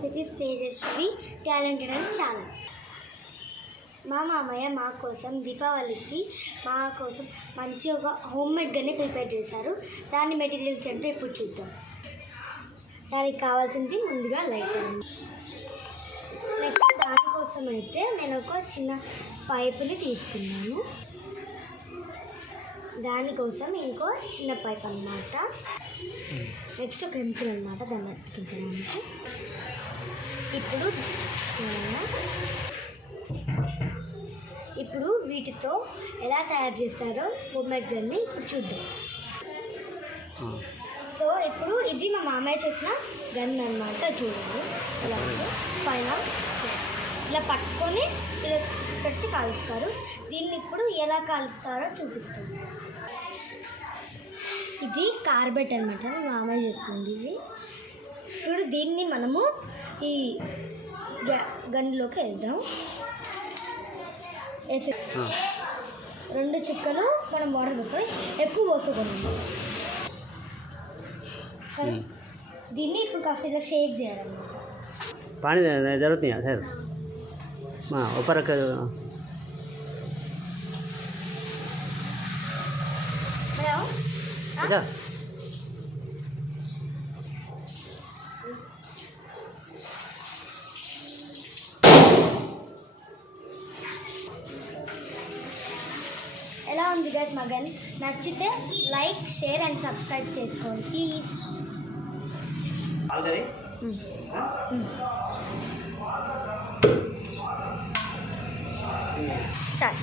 It is Tejasvi Talented and Channel. మా మామయ్య మా కోసం దీపావళికి మా కోసం మంచి ఒక హోమ్ మేడ్గానే ప్రిపేర్ చేశారు. దాని మెటీరియల్స్ అంటే ఇప్పుడు చూద్దాం. దానికి కావాల్సింది ముందుగా లైట్. నెక్స్ట్ దానికోసం అయితే నేను ఒక చిన్న పైపుని తీసుకున్నాను. దానికోసం ఇంకో చిన్న పైప్ అన్నమాట. నెక్స్ట్ పెన్సిల్ అన్నమాట, దాన్ని అతికించడానికి. ఇప్పుడు వీటితో ఎలా తయారు చేశారో హోమ్ మేడ్ గన్ని ఇప్పుడు చూద్దాం. సో ఇప్పుడు ఇది మా మామయ్య చేసిన గన్ అన్నమాట. చూడండి ఇలా పైన ఇలా పట్టుకొని ఇలా పెట్టి కాలుస్తారు. దీన్ని ఇప్పుడు ఎలా కాలుస్తారో చూపిస్తాను. ఇది కార్బెట్ అనమాట, మా మామయ్య చెప్తుంది. ఇది ఇప్పుడు దీన్ని మనము ఈ గన్లోకి వెళ్దాం. రెండు చుక్కలు మనం వాటర్ పోసుకొని ఎక్కువ పోసుకోకూడదు. దీన్ని ఇప్పుడు కాస్త ఇలా షేక్ చేయాలన్నమాట. पानी जरूरत नहीं है सर, हाँ ऊपर रख अच्छा। ఎలా ఉంది గైస్ మా గన్? నచ్చితే లైక్, షేర్ అండ్ సబ్స్క్రైబ్ చేసుకోండి ప్లీజ్. స్టార్ట్.